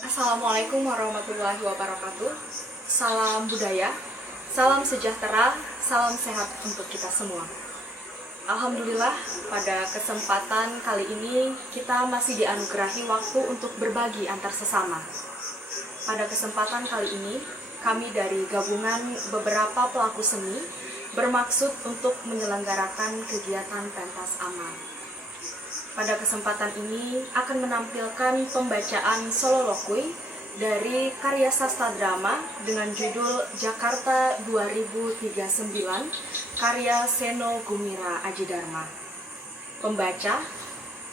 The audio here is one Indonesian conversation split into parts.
Assalamualaikum warahmatullahi wabarakatuh. Salam budaya, salam sejahtera, salam sehat untuk kita semua. Alhamdulillah, pada kesempatan kali ini kita masih dianugerahi waktu untuk berbagi antar sesama. Pada kesempatan kali ini, kami dari gabungan beberapa pelaku seni bermaksud untuk menyelenggarakan kegiatan pentas amal. Pada kesempatan ini akan menampilkan pembacaan sololoquy dari karya sastra drama dengan judul Jakarta 2039, karya Seno Gumira Aji Dharma. Pembaca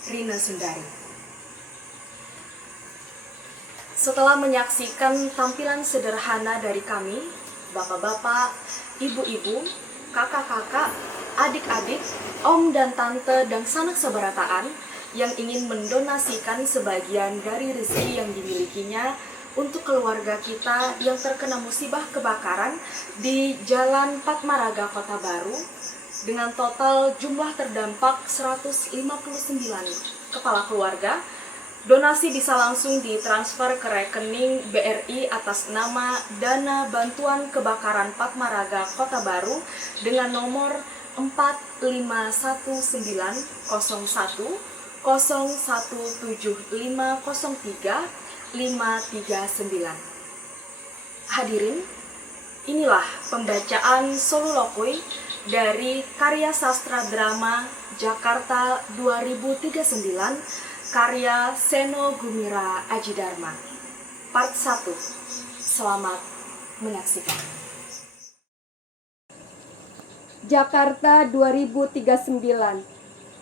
Rina Sundari. Setelah menyaksikan tampilan sederhana dari kami, bapak-bapak, ibu-ibu, kakak-kakak, adik-adik, om dan tante dan sanak seberataan yang ingin mendonasikan sebagian dari rezeki yang dimilikinya untuk keluarga kita yang terkena musibah kebakaran di Jalan Patmaraga Kota Baru dengan total jumlah terdampak 159 kepala keluarga. Donasi bisa langsung ditransfer ke rekening BRI atas nama Dana Bantuan Kebakaran Patmaraga Kota Baru dengan nomor 45190017503 Hadirin, inilah pembacaan sololoquy dari karya sastra drama Jakarta 2039, karya Seno Gumira Aji Dharma, part 1. Selamat menyaksikan. Jakarta 2039,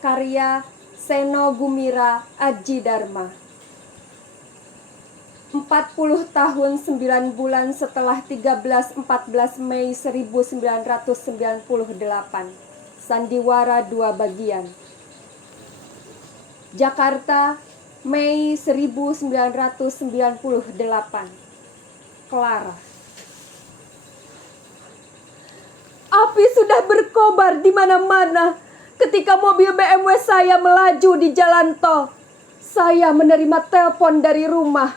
karya Seno Gumira Aji Dharma. 40 tahun 9 bulan setelah 13-14 Mei 1998. Sandiwara 2 bagian. Jakarta, Mei 1998. Clara. Api sudah berkobar di mana-mana ketika mobil BMW saya melaju di jalan tol. Saya menerima telepon dari rumah.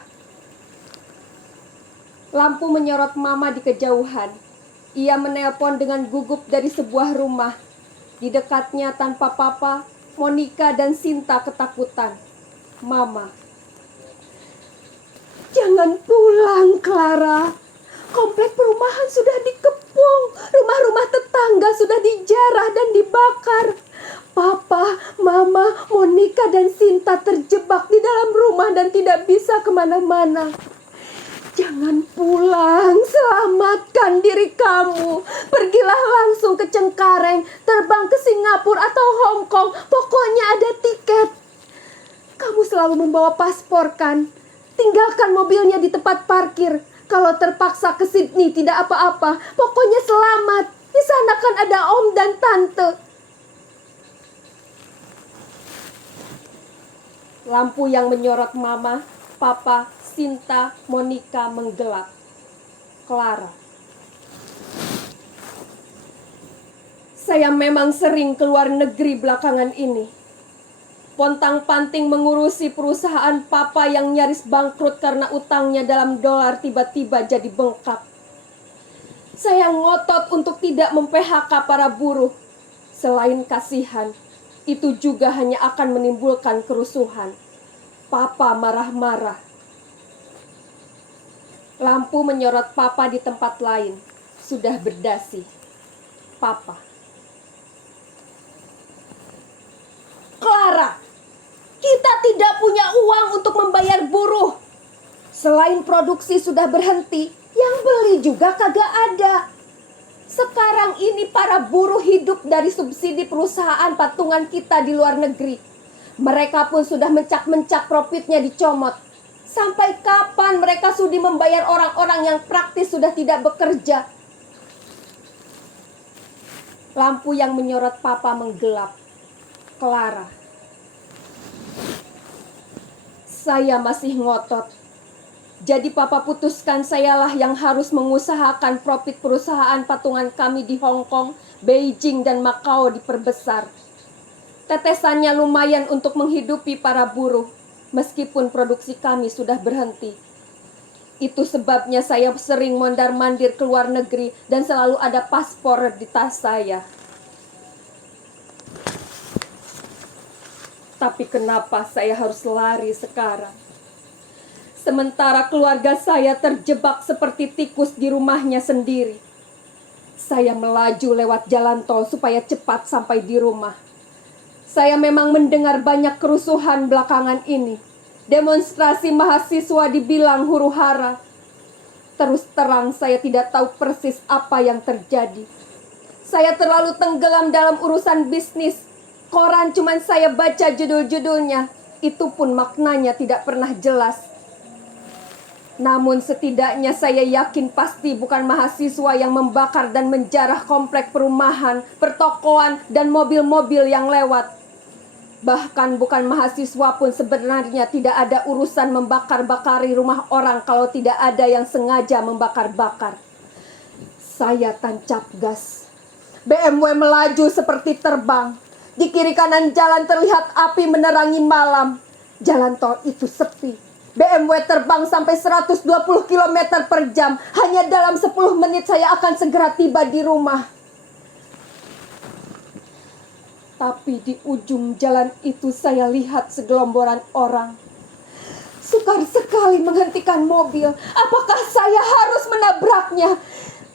Lampu menyorot Mama di kejauhan. Ia menelpon dengan gugup dari sebuah rumah. Di dekatnya tanpa Papa, Monica dan Sinta ketakutan. Mama, jangan pulang, Clara. Komplek perumahan sudah dikepung. Rumah-rumah tetangga sudah dijarah dan dibakar. Papa, Mama, Monica dan Sinta terjebak di dalam rumah dan tidak bisa kemana-mana. Jangan pulang, selamatkan diri kamu. Pergilah langsung ke Cengkareng, terbang ke Singapura atau Hong Kong. Pokoknya ada tiket. Kamu selalu membawa paspor kan? Tinggalkan mobilnya di tempat parkir. Kalau terpaksa ke Sydney tidak apa-apa. Pokoknya selamat. Di sana kan ada om dan tante. Lampu yang menyorot Mama, Papa, Sinta, Monica menggelap. Clara. Saya memang sering keluar negeri belakangan ini. Pontang-panting mengurusi perusahaan Papa yang nyaris bangkrut karena utangnya dalam dolar tiba-tiba jadi bengkak. Saya ngotot untuk tidak mem-PHK para buruh. Selain kasihan, itu juga hanya akan menimbulkan kerusuhan. Papa marah-marah. Lampu menyorot Papa di tempat lain. Sudah berdasi. Papa. Clara, kita tidak punya uang untuk membayar buruh. Selain produksi sudah berhenti, yang beli juga kagak ada. Sekarang ini para buruh hidup dari subsidi perusahaan patungan kita di luar negeri. Mereka pun sudah mencak-mencak profitnya dicomot. Sampai kapan mereka sudi membayar orang-orang yang praktis sudah tidak bekerja? Lampu yang menyorot Papa menggelap. Clara. Saya masih ngotot. Jadi Papa putuskan sayalah yang harus mengusahakan profit perusahaan patungan kami di Hong Kong, Beijing, dan Macau diperbesar. Tetesannya lumayan untuk menghidupi para buruh. Meskipun produksi kami sudah berhenti, Itu sebabnya saya sering mondar-mandir ke luar negeri dan selalu ada paspor di tas saya. Tapi kenapa saya harus lari sekarang? Sementara keluarga saya terjebak seperti tikus di rumahnya sendiri. Saya melaju lewat jalan tol supaya cepat sampai di rumah. Saya memang mendengar banyak kerusuhan belakangan ini. Demonstrasi mahasiswa dibilang huru-hara. Terus terang saya tidak tahu persis apa yang terjadi. Saya terlalu tenggelam dalam urusan bisnis. Koran cuman saya baca judul-judulnya. Itu pun maknanya tidak pernah jelas. Namun setidaknya saya yakin pasti bukan mahasiswa yang membakar dan menjarah komplek perumahan, pertokoan, dan mobil-mobil yang lewat. Bahkan bukan mahasiswa pun sebenarnya tidak ada urusan membakar-bakari rumah orang kalau tidak ada yang sengaja membakar-bakar. Saya tancap gas. BMW melaju seperti terbang. Di kiri kanan jalan terlihat api menerangi malam. Jalan tol itu sepi. BMW terbang sampai 120 km per jam. Hanya dalam 10 menit saya akan segera tiba di rumah. Tapi di ujung jalan itu saya lihat segelomboran orang. Sukar sekali menghentikan mobil. Apakah saya harus menabraknya?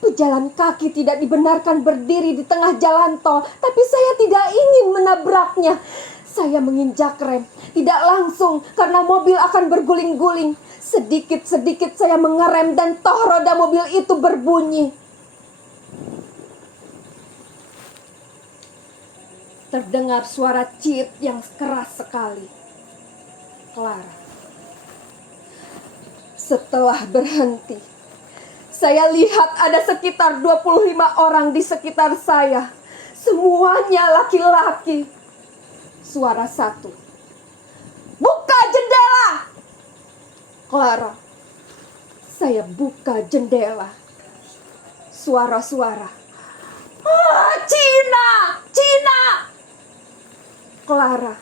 Pejalan kaki tidak dibenarkan berdiri di tengah jalan tol. Tapi saya tidak ingin menabraknya. Saya menginjak rem. Tidak langsung karena mobil akan berguling-guling. Sedikit-sedikit saya mengerem dan toh roda mobil itu berbunyi. Terdengar suara ciut yang keras sekali. Clara. Setelah berhenti, saya lihat ada sekitar 25 orang di sekitar saya. Semuanya laki-laki. Suara satu. Buka jendela! Clara. Saya buka jendela. Suara-suara. Cina! Cina! Clara.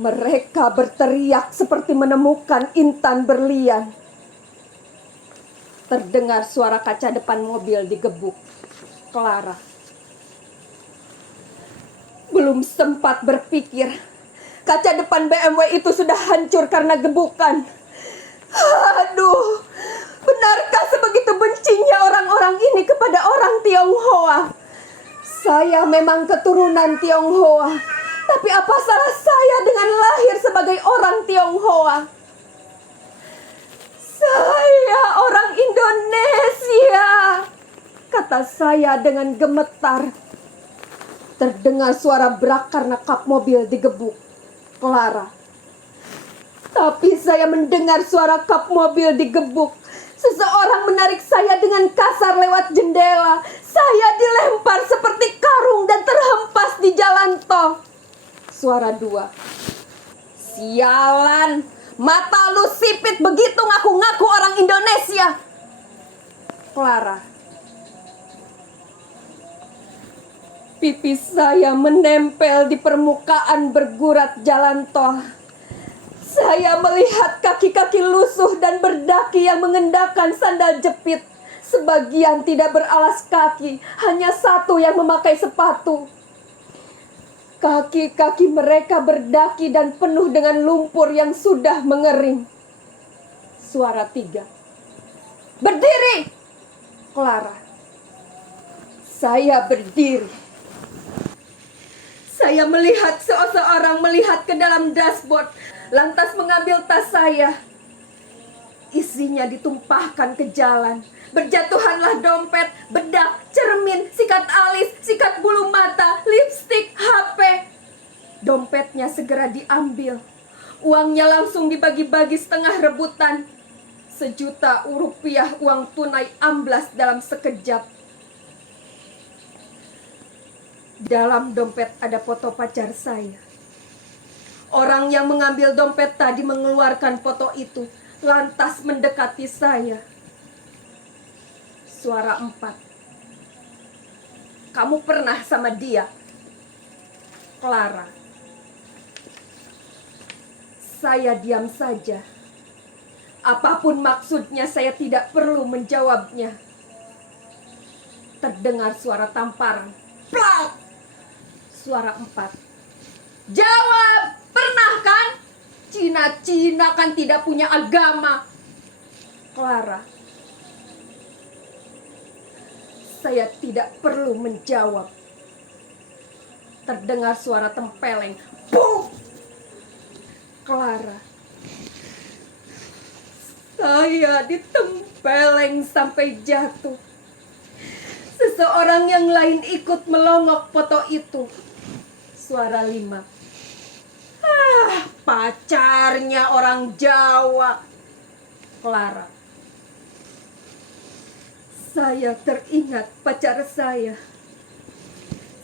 Mereka berteriak seperti menemukan intan berlian. Terdengar suara kaca depan mobil digebuk. Clara. Belum sempat berpikir, kaca depan BMW itu sudah hancur karena gebukan. Aduh, benarkah sebegitu bencinya orang-orang ini kepada orang Tionghoa? Saya memang keturunan Tionghoa, tapi apa salah saya dengan lahir sebagai orang Tionghoa? Saya orang Indonesia, kata saya dengan gemetar. Terdengar suara brak karena kap mobil digebuk. Clara. Tapi saya mendengar suara kap mobil digebuk. Seseorang menarik saya dengan kasar lewat jendela. Saya dilempar seperti karung dan terhempas di jalan tol. Suara dua. Sialan, mata lu sipit begitu ngaku-ngaku orang Indonesia. Clara. Pipi saya menempel di permukaan bergurat jalan tol. Saya melihat kaki-kaki lusuh dan berdaki yang mengenakan sandal jepit. Sebagian tidak beralas kaki, hanya satu yang memakai sepatu. Kaki-kaki mereka berdaki dan penuh dengan lumpur yang sudah mengering. Suara tiga. Berdiri! Clara. Saya berdiri. Saya melihat seseorang melihat ke dalam dashboard, lantas mengambil tas saya. Isinya ditumpahkan ke jalan. Berjatuhanlah dompet, bedak, cermin, sikat alis, sikat bulu mata, lipstik, HP. Dompetnya segera diambil. Uangnya langsung dibagi-bagi setengah rebutan. Rp1.000.000 uang tunai amblas dalam sekejap. Dalam dompet ada foto pacar saya. Orang yang mengambil dompet tadi mengeluarkan foto itu, lantas mendekati saya. Suara 4. Kamu pernah sama dia? Clara. Saya diam saja. Apapun maksudnya saya tidak perlu menjawabnya. Terdengar suara tamparan. Plak! Suara 4. Jawab! Pernah kan? Cina-Cina kan tidak punya agama. Clara. Saya tidak perlu menjawab. Terdengar suara tempeleng. Buk! Clara. Saya ditempeleng sampai jatuh. Seseorang yang lain ikut melongok foto itu. Suara 5. Pacarnya orang Jawa. Clara. Saya teringat pacar saya.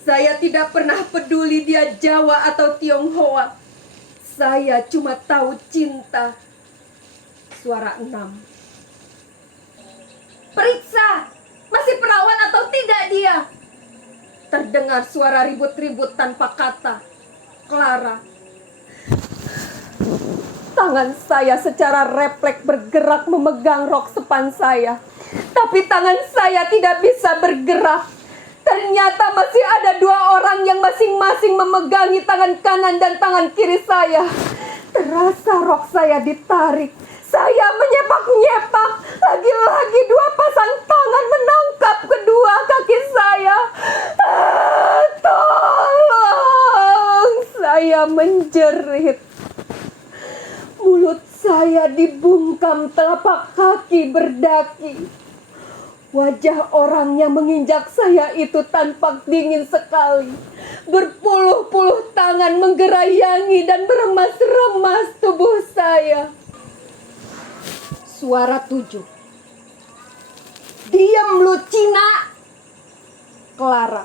Saya tidak pernah peduli dia Jawa atau Tionghoa. Saya cuma tahu cinta. Suara 6. Periksa, masih perawan atau tidak dia? Terdengar suara ribut-ribut tanpa kata. Clara. Tangan saya secara refleks bergerak memegang rok sepan saya. Tapi tangan saya tidak bisa bergerak. Ternyata masih ada 2 orang yang masing-masing memegangi tangan kanan dan tangan kiri saya. Terasa rok saya ditarik. Saya menyepak-nyepak. Lagi-lagi 2 pasang tangan menangkap kedua kaki saya. Tolong! Saya menjerit. Mulut saya dibungkam telapak kaki berdaki. Wajah orang yang menginjak saya itu tampak dingin sekali. Berpuluh-puluh tangan menggerayangi dan meremas-remas tubuh saya. Suara 7. Diam lu Cina. Clara.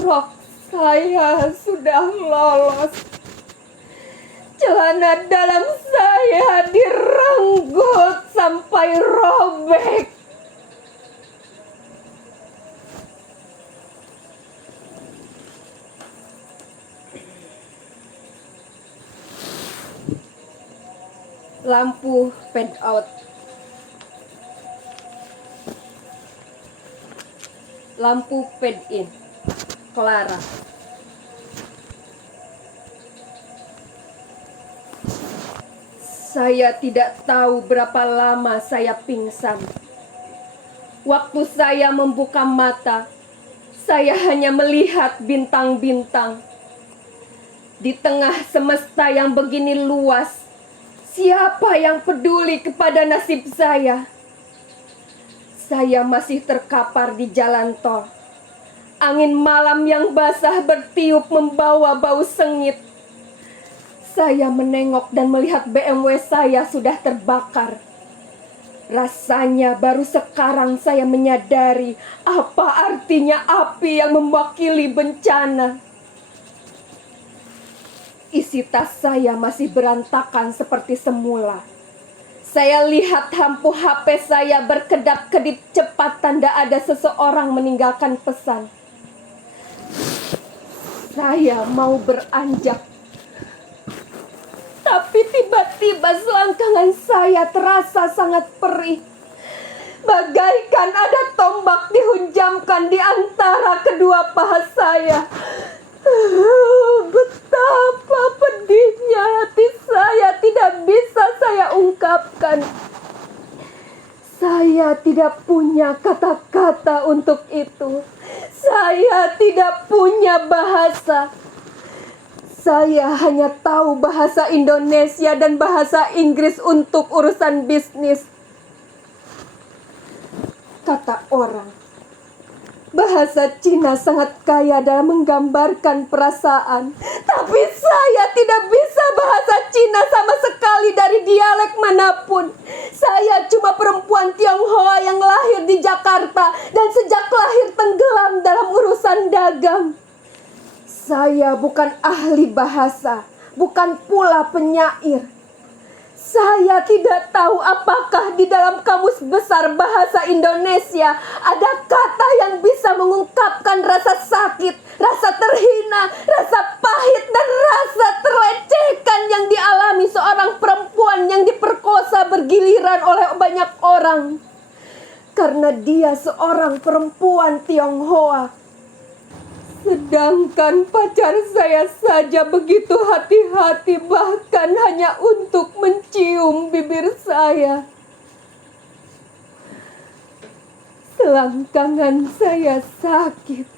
Rok saya sudah lolos. Celana dalam saya direnggut sampai robek. Lampu fade out. Lampu fade in. Clara. Saya tidak tahu berapa lama saya pingsan. Waktu saya membuka mata, saya hanya melihat bintang-bintang. Di tengah semesta yang begini luas, siapa yang peduli kepada nasib saya? Saya masih terkapar di jalan tol. Angin malam yang basah bertiup membawa bau sengit. Saya menengok dan melihat BMW saya sudah terbakar. Rasanya baru sekarang saya menyadari apa artinya api yang mewakili bencana. Isi tas saya masih berantakan seperti semula. Saya lihat lampu HP saya berkedap-kedip cepat tanda ada seseorang meninggalkan pesan. Saya mau beranjak. Tapi tiba-tiba selangkangan saya terasa sangat perih. Bagaikan ada tombak dihunjamkan di antara kedua paha saya. Betapa pedihnya hati saya tidak bisa saya ungkapkan. Saya tidak punya kata-kata untuk itu. Saya tidak punya bahasa. Saya hanya tahu bahasa Indonesia dan bahasa Inggris untuk urusan bisnis. Kata orang, bahasa Cina sangat kaya dalam menggambarkan perasaan. Tapi saya tidak bisa bahasa Cina sama sekali dari dialek manapun. Saya cuma perempuan Tionghoa yang lahir di Jakarta dan sejak lahir tenggelam dalam urusan dagang. Saya bukan ahli bahasa, bukan pula penyair. Saya tidak tahu apakah di dalam kamus besar bahasa Indonesia ada kata yang bisa mengungkapkan rasa sakit, rasa terhina, rasa pahit, dan rasa terlecehkan karena dia seorang perempuan Tionghoa. Sedangkan pacar saya saja begitu hati-hati, bahkan hanya untuk mencium bibir saya. Selangkangan saya sakit,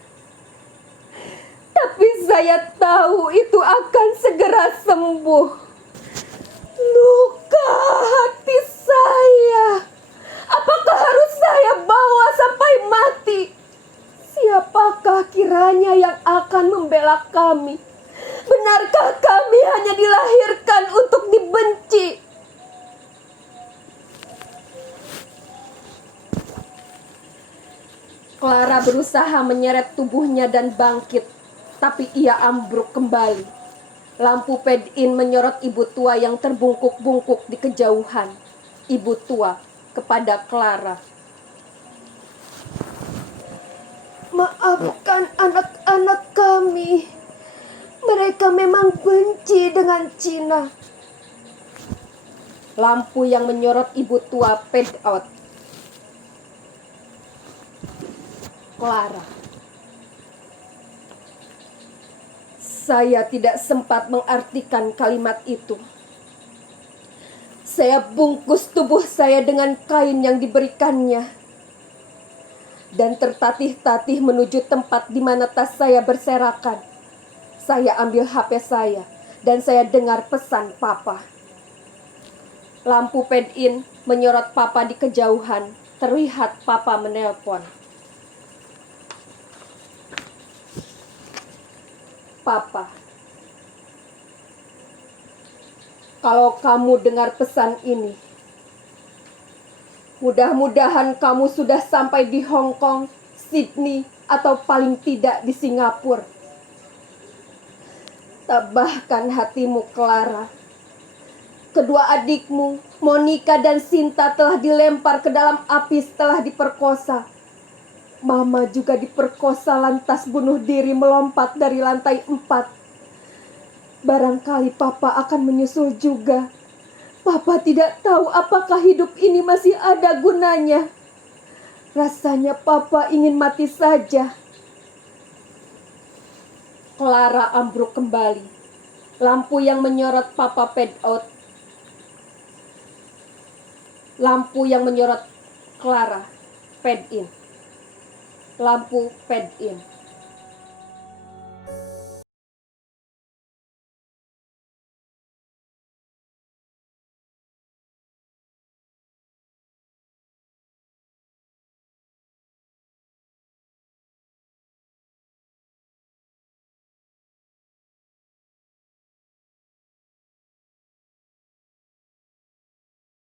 tapi saya tahu itu akan segera sembuh. Luka hati saya, apakah harus saya bawa sampai mati? Siapakah kiranya yang akan membela kami? Benarkah kami hanya dilahirkan untuk dibenci? Clara berusaha menyeret tubuhnya dan bangkit, tapi ia ambruk kembali. Lampu ped-in menyorot ibu tua yang terbungkuk-bungkuk di kejauhan. Ibu tua kepada Clara. Maafkan anak-anak kami. Mereka memang benci dengan Cina. Lampu yang menyorot ibu tua fade out. Clara. Saya tidak sempat mengartikan kalimat itu. Saya bungkus tubuh saya dengan kain yang diberikannya. Dan tertatih-tatih menuju tempat di mana tas saya berserakan. Saya ambil HP saya dan saya dengar pesan Papa. Lampu ped-in menyorot Papa di kejauhan. Terlihat Papa menelpon. Papa, kalau kamu dengar pesan ini, mudah-mudahan kamu sudah sampai di Hong Kong, Sydney, atau paling tidak di Singapura. Tabahkan hatimu, Clara. Kedua adikmu, Monica dan Sinta, telah dilempar ke dalam api setelah diperkosa. Mama juga diperkosa lantas bunuh diri melompat dari lantai 4. Barangkali Papa akan menyusul juga. Papa tidak tahu apakah hidup ini masih ada gunanya. Rasanya Papa ingin mati saja. Clara ambruk kembali. Lampu yang menyorot Papa fade out. Lampu yang menyorot Clara fade in. Lampu fade in.